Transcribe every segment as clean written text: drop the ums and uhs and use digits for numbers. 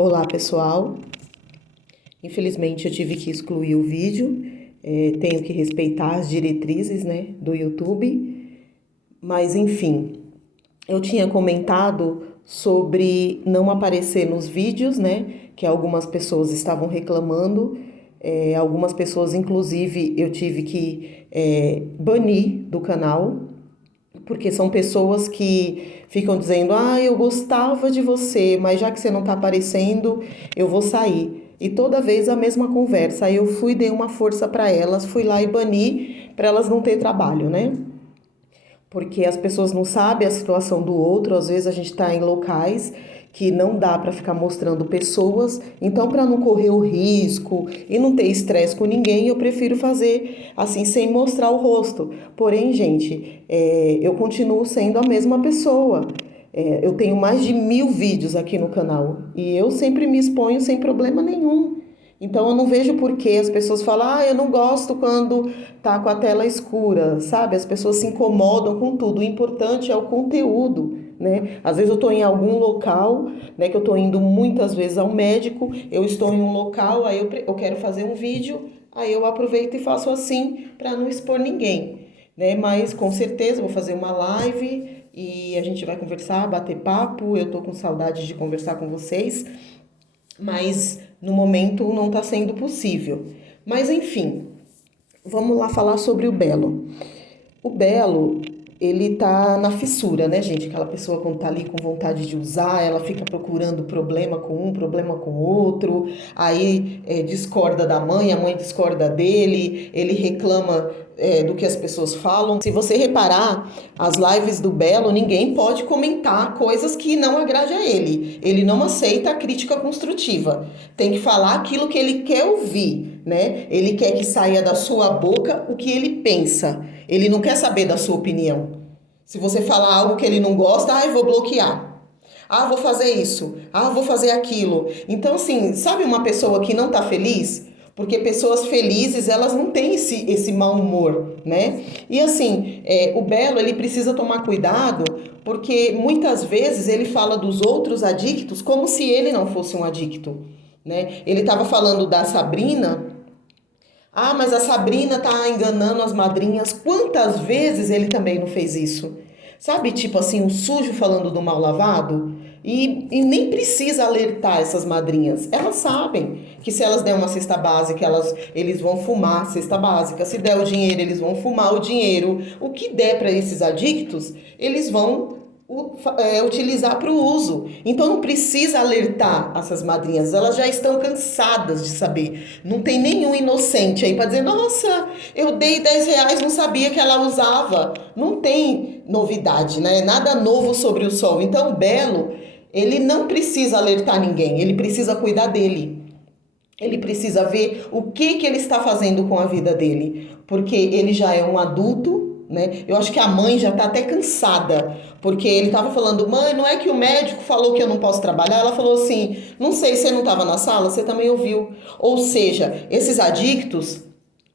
Olá pessoal, infelizmente eu tive que excluir o vídeo, tenho que respeitar as diretrizes, né, do YouTube, mas enfim, eu tinha comentado sobre não aparecer nos vídeos, né, que algumas pessoas estavam reclamando, algumas pessoas inclusive eu tive que banir do canal, porque são pessoas que ficam dizendo: ah, eu gostava de você, mas já que você não tá aparecendo, eu vou sair. E toda vez a mesma conversa. Aí eu fui, dei uma força para elas, fui lá e bani para elas não ter trabalho, né? Porque as pessoas não sabem a situação do outro, às vezes a gente está em locais que não dá para ficar mostrando pessoas, então para não correr o risco e não ter estresse com ninguém, eu prefiro fazer assim sem mostrar o rosto. Porém, gente, eu continuo sendo a mesma pessoa. Eu tenho mais de 1.000 vídeos aqui no canal e eu sempre me exponho sem problema nenhum. Então eu não vejo por que as pessoas falam: ah, eu não gosto quando tá com a tela escura, sabe? As pessoas se incomodam com tudo. O importante é o conteúdo, né? Às vezes eu tô em algum local, né, que eu tô indo muitas vezes ao médico, eu estou em um local, aí eu quero fazer um vídeo, aí eu aproveito e faço assim para não expor ninguém, né? Mas com certeza vou fazer uma live e a gente vai conversar, bater papo. Eu tô com saudade de conversar com vocês, mas no momento não está sendo possível. Mas enfim, vamos lá falar sobre o Belo. O Belo, ele tá na fissura, né, gente? Aquela pessoa quando tá ali com vontade de usar, ela fica procurando problema com um, problema com o outro, aí discorda da mãe, a mãe discorda dele, ele reclama do que as pessoas falam. Se você reparar, as lives do Belo, ninguém pode comentar coisas que não agrade a ele. Ele não aceita a crítica construtiva. Tem que falar aquilo que ele quer ouvir, né? Ele quer que saia da sua boca o que ele pensa. Ele não quer saber da sua opinião. Se você falar algo que ele não gosta, eu vou bloquear. Ah, vou fazer isso. Ah, vou fazer aquilo. Então, assim, sabe uma pessoa que não tá feliz? Porque pessoas felizes, elas não têm esse mau humor, né? E assim, o Belo, ele precisa tomar cuidado, porque muitas vezes ele fala dos outros adictos como se ele não fosse um adicto, né? Ele estava falando da Sabrina. Ah, mas a Sabrina tá enganando as madrinhas. Quantas vezes ele também não fez isso? Sabe, tipo assim, o sujo falando do mal lavado? E nem precisa alertar essas madrinhas. Elas sabem que se elas der uma cesta básica, eles vão fumar a cesta básica. Se der o dinheiro, eles vão fumar o dinheiro. O que der para esses adictos, eles vão utilizar para o uso. Então não precisa alertar essas madrinhas, elas já estão cansadas de saber. Não tem nenhum inocente aí para dizer: nossa, eu dei R$ 10, não sabia que ela usava. Não tem novidade, né? Nada novo sobre o sol. Então o Belo, ele não precisa alertar ninguém, ele precisa cuidar dele. Ele precisa ver o que ele está fazendo com a vida dele, porque ele já é um adulto, né? Eu acho que a mãe já está até cansada, porque ele estava falando: mãe, não é que o médico falou que eu não posso trabalhar? Ela falou assim: não sei, você não estava na sala, você também ouviu. Ou seja, esses adictos,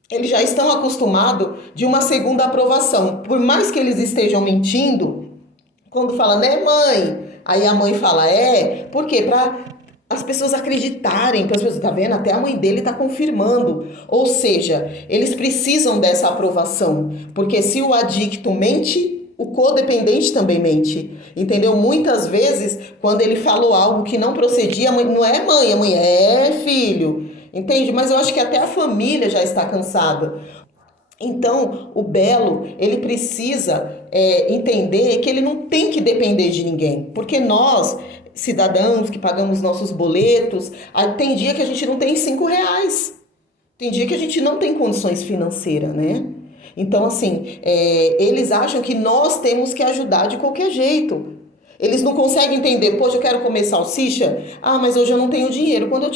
eles já estão acostumados de uma segunda aprovação. Por mais que eles estejam mentindo, quando fala, né, mãe? Aí a mãe fala, por quê? Para as pessoas acreditarem, para as pessoas, tá vendo? Até a mãe dele tá confirmando. Ou seja, eles precisam dessa aprovação, porque se o adicto mente, o codependente também mente, entendeu? Muitas vezes, quando ele falou algo que não procedia, a mãe, não é mãe, a mãe filho, entende? Mas eu acho que até a família já está cansada. Então, o Belo, ele precisa entender que ele não tem que depender de ninguém, porque nós, cidadãos que pagamos nossos boletos, tem dia que a gente não tem R$ 5, tem dia que a gente não tem condições financeiras, né? Então, assim, eles acham que nós temos que ajudar de qualquer jeito. Eles não conseguem entender: poxa, eu quero comer salsicha. Ah, mas hoje eu não tenho dinheiro. Quando eu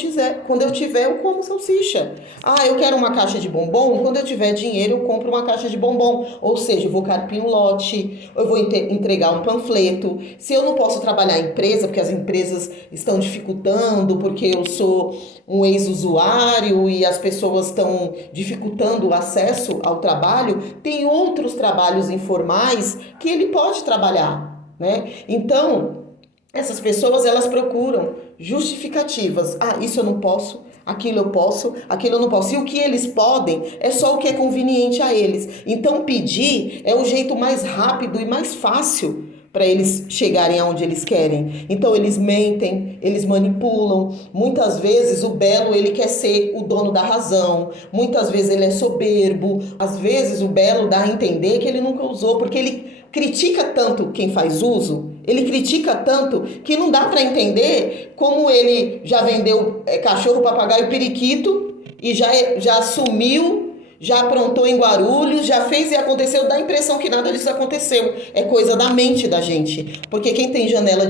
tiver, eu como salsicha. Ah, eu quero uma caixa de bombom. Quando eu tiver dinheiro, eu compro uma caixa de bombom. Ou seja, eu vou carpir um lote, eu vou entregar um panfleto. Se eu não posso trabalhar em empresa, porque as empresas estão dificultando, porque eu sou um ex-usuário e as pessoas estão dificultando o acesso ao trabalho, tem outros trabalhos informais que ele pode trabalhar, né? Então, essas pessoas, elas procuram justificativas. Ah, isso eu não posso, aquilo eu posso, aquilo eu não posso. E o que eles podem é só o que é conveniente a eles. Então, pedir é o jeito mais rápido e mais fácil para eles chegarem aonde eles querem. Então, eles mentem, eles manipulam. Muitas vezes o belo, ele quer ser o dono da razão. Muitas vezes ele é soberbo. Às vezes o belo dá a entender que ele nunca usou, porque ele critica tanto quem faz uso, ele critica tanto que não dá para entender como ele já vendeu cachorro, papagaio, periquito e já assumiu, já aprontou em Guarulhos, já fez e aconteceu, dá a impressão que nada disso aconteceu. É coisa da mente da gente. Porque quem tem janela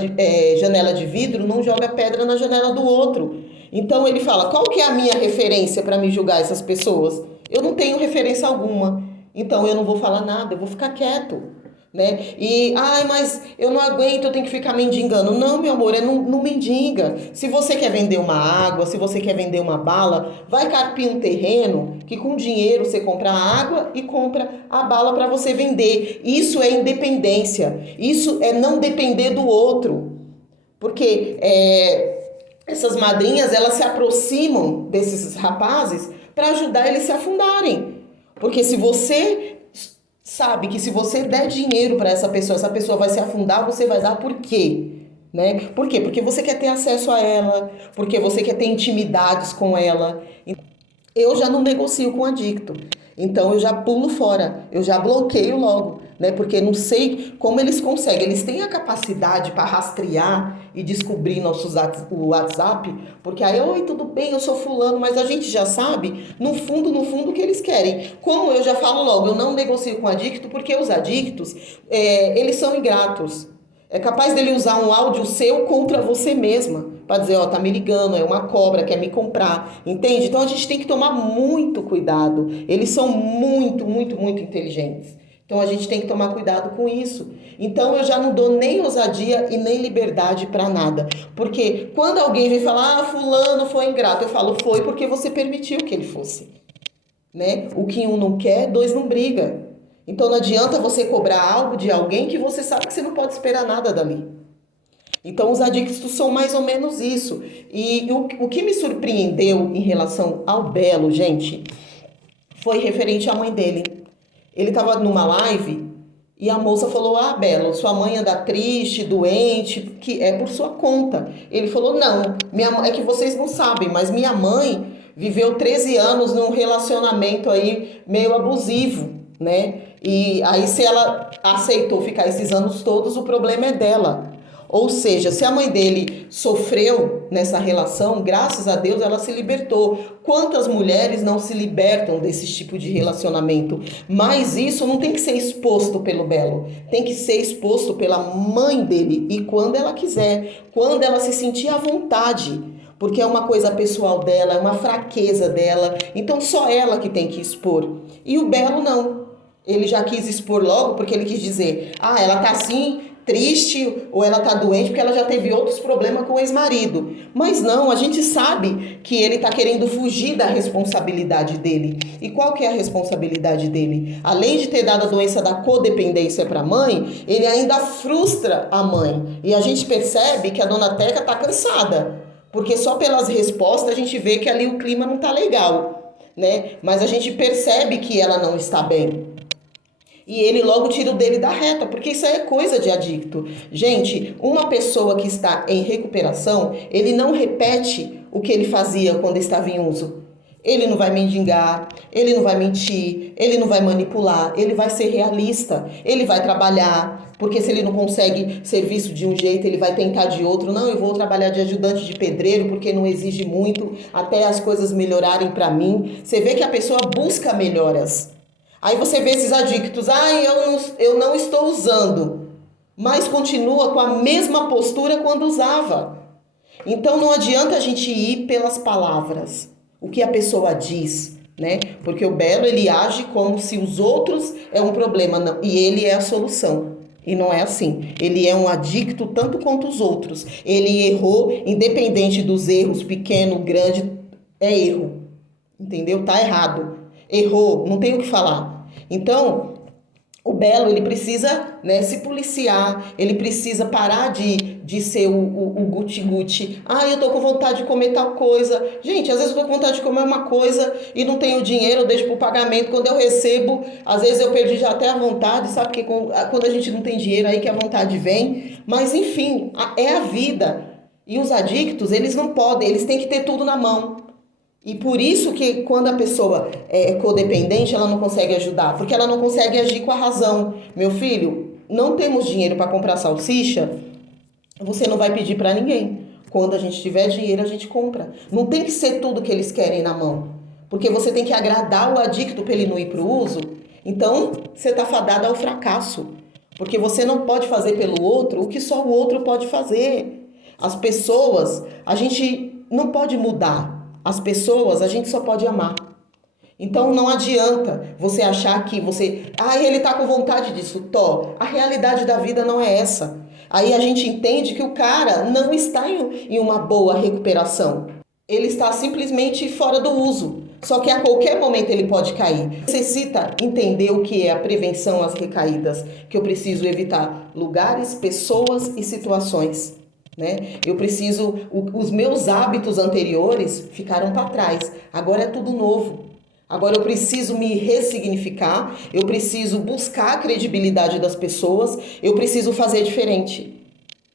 de vidro não joga pedra na janela do outro. Então ele fala, qual que é a minha referência para me julgar essas pessoas? Eu não tenho referência alguma. Então eu não vou falar nada, eu vou ficar quieto. Né? E, ai, mas eu não aguento, eu tenho que ficar mendigando. Não, meu amor, não mendiga. Se você quer vender uma água, se você quer vender uma bala, vai carpir um terreno que com dinheiro você compra a água e compra a bala para você vender. Isso é independência. Isso é não depender do outro. Porque essas madrinhas, elas se aproximam desses rapazes para ajudar eles a se afundarem. Porque se você sabe que se você der dinheiro para essa pessoa vai se afundar, você vai dar por quê? Né? Por quê? Porque você quer ter acesso a ela, porque você quer ter intimidades com ela. Eu já não negocio com adicto. Então eu já pulo fora, eu já bloqueio logo, né? Porque não sei como eles conseguem. Eles têm a capacidade para rastrear e descobrir o WhatsApp, porque aí, oi, tudo bem, eu sou fulano, mas a gente já sabe, no fundo, o que eles querem. Como eu já falo logo, eu não negocio com adicto, porque os adictos, eles são ingratos. É capaz dele usar um áudio seu contra você mesma, para dizer, ó, tá me ligando, é uma cobra, quer me comprar, entende? Então a gente tem que tomar muito cuidado. Eles são muito, muito, muito inteligentes. Então a gente tem que tomar cuidado com isso. Então eu já não dou nem ousadia e nem liberdade para nada. Porque quando alguém vem falar, ah, fulano foi ingrato, eu falo, foi porque você permitiu que ele fosse. Né? O que um não quer, dois não briga. Então não adianta você cobrar algo de alguém que você sabe que você não pode esperar nada dali. Então os adictos são mais ou menos isso. E o que me surpreendeu em relação ao Belo, gente, foi referente à mãe dele. Ele estava numa live e a moça falou, ah, Belo, sua mãe anda triste, doente, que é por sua conta. Ele falou, não, é que vocês não sabem, mas minha mãe viveu 13 anos num relacionamento aí meio abusivo, né? E aí se ela aceitou ficar esses anos todos, o problema é dela. Ou seja, se a mãe dele sofreu nessa relação, graças a Deus ela se libertou. Quantas mulheres não se libertam desse tipo de relacionamento? Mas isso não tem que ser exposto pelo Belo, tem que ser exposto pela mãe dele. E quando ela quiser, quando ela se sentir à vontade, porque é uma coisa pessoal dela, é uma fraqueza dela, então só ela que tem que expor. E o Belo não. Ele já quis expor logo porque ele quis dizer, ah, ela tá assim, triste, ou ela tá doente porque ela já teve outros problemas com o ex-marido. Mas não, a gente sabe que ele tá querendo fugir da responsabilidade dele. E qual que é a responsabilidade dele? Além de ter dado a doença da codependência para a mãe, ele ainda frustra a mãe. E a gente percebe que a dona Teca tá cansada, porque só pelas respostas a gente vê que ali o clima não tá legal, né? Mas a gente percebe que ela não está bem. E ele logo tira o dele da reta, porque isso é coisa de adicto. Gente, uma pessoa que está em recuperação, ele não repete o que ele fazia quando estava em uso. Ele não vai mendigar, ele não vai mentir, ele não vai manipular, ele vai ser realista, ele vai trabalhar, porque se ele não consegue ser visto de um jeito, ele vai tentar de outro. Não, eu vou trabalhar de ajudante de pedreiro, porque não exige muito, até as coisas melhorarem para mim. Você vê que a pessoa busca melhoras. Aí você vê esses adictos, eu não estou usando, mas continua com a mesma postura quando usava. Então não adianta a gente ir pelas palavras, o que a pessoa diz, né? Porque o Belo, ele age como se os outros é um problema, não, e ele é a solução. E não é assim. Ele é um adicto tanto quanto os outros. Ele errou, independente dos erros, pequeno, grande, é erro. Entendeu? Tá errado. Errou, não tem o que falar. Então, O Belo, ele precisa, né, se policiar, ele precisa parar de ser o guti-guti. Ah, eu tô com vontade de comer tal coisa. Gente, às vezes eu tô com vontade de comer uma coisa e não tenho dinheiro, eu deixo pro pagamento. Quando eu recebo, às vezes eu perdi já até a vontade, sabe? Porque quando a gente não tem dinheiro, aí que a vontade vem. Mas, enfim, é a vida. E os adictos, eles não podem, eles têm que ter tudo na mão. E por isso que quando a pessoa é codependente, ela não consegue ajudar, porque ela não consegue agir com a razão. Meu filho, não temos dinheiro para comprar salsicha, você não vai pedir para ninguém. Quando a gente tiver dinheiro, a gente compra. Não tem que ser tudo que eles querem na mão, porque você tem que agradar o adicto para ele não ir para o uso. Então, você está fadada ao fracasso, porque você não pode fazer pelo outro o que só o outro pode fazer. As pessoas, a gente não pode mudar. As pessoas, a gente só pode amar. Então não adianta você achar que ele tá com vontade disso, A realidade da vida não é essa. Aí a gente entende que o cara não está em uma boa recuperação. Ele está simplesmente fora do uso. Só que a qualquer momento ele pode cair. Necessita entender o que é a prevenção às recaídas, que eu preciso evitar lugares, pessoas e situações. Né? Eu preciso, os meus hábitos anteriores ficaram para trás, agora é tudo novo. Agora eu preciso me ressignificar, eu preciso buscar a credibilidade das pessoas, eu preciso fazer diferente.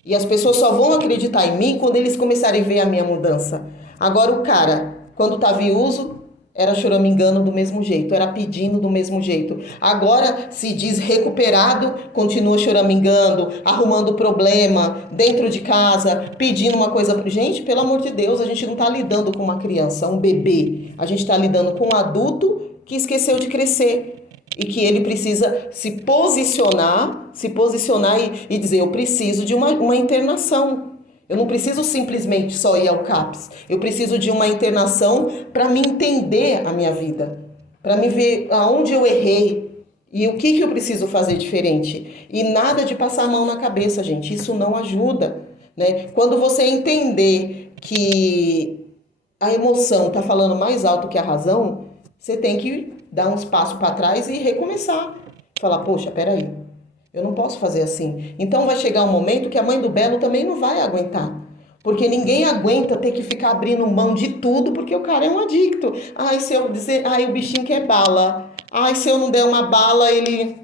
E as pessoas só vão acreditar em mim quando eles começarem a ver a minha mudança. Agora o cara, quando estava em uso, era choramingando do mesmo jeito, era pedindo do mesmo jeito. Agora se diz recuperado, continua choramingando, arrumando problema dentro de casa, pedindo uma coisa. Gente, pelo amor de Deus, a gente não está lidando com uma criança, um bebê. A gente está lidando com um adulto que esqueceu de crescer. E que ele precisa se posicionar e dizer, eu preciso de uma internação. Eu não preciso simplesmente só ir ao CAPS. Eu preciso de uma internação para me entender a minha vida. Para me ver aonde eu errei e o que eu preciso fazer diferente. E nada de passar a mão na cabeça, gente. Isso não ajuda, né? Quando você entender que a emoção está falando mais alto que a razão, você tem que dar uns passos para trás e recomeçar. Falar, poxa, peraí. Eu não posso fazer assim. Então vai chegar um momento que a mãe do Belo também não vai aguentar. Porque ninguém aguenta ter que ficar abrindo mão de tudo porque o cara é um adicto. Ai, se eu dizer, ai, o bichinho quer bala. Ai, se eu não der uma bala, ele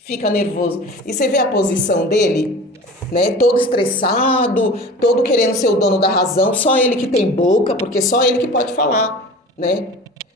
fica nervoso. E você vê a posição dele, né? Todo estressado, todo querendo ser o dono da razão, só ele que tem boca, porque só ele que pode falar, né?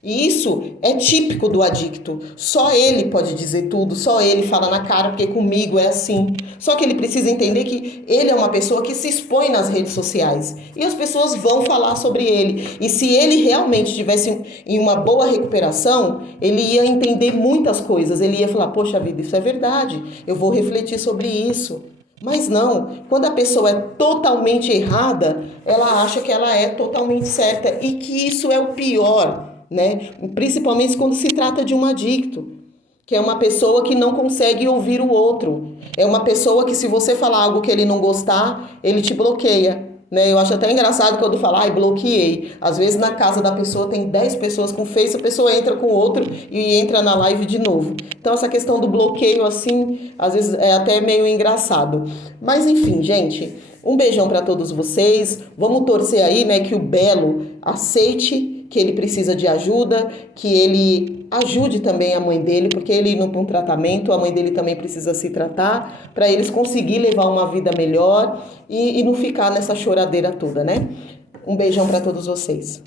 E isso é típico do adicto. Só ele pode dizer tudo, só ele fala na cara, porque comigo é assim. Só que ele precisa entender que ele é uma pessoa que se expõe nas redes sociais. E as pessoas vão falar sobre ele. E se ele realmente estivesse em uma boa recuperação, ele ia entender muitas coisas. Ele ia falar, poxa vida, isso é verdade. Eu vou refletir sobre isso. Mas não, quando a pessoa é totalmente errada, ela acha que ela é totalmente certa. E que isso é o pior. Né? Principalmente quando se trata de um adicto, que é uma pessoa que não consegue ouvir o outro. É uma pessoa que se você falar algo que ele não gostar, ele te bloqueia. Né? Eu acho até engraçado quando fala, ai, bloqueei. Às vezes na casa da pessoa tem 10 pessoas com Face, a pessoa entra com outro e entra na live de novo. Então essa questão do bloqueio, assim, às vezes é até meio engraçado. Mas enfim, gente, um beijão para todos vocês. Vamos torcer aí, né, que o Belo aceite que ele precisa de ajuda, que ele ajude também a mãe dele, porque ele indo para um tratamento, a mãe dele também precisa se tratar, para eles conseguirem levar uma vida melhor e não ficar nessa choradeira toda, né? Um beijão para todos vocês.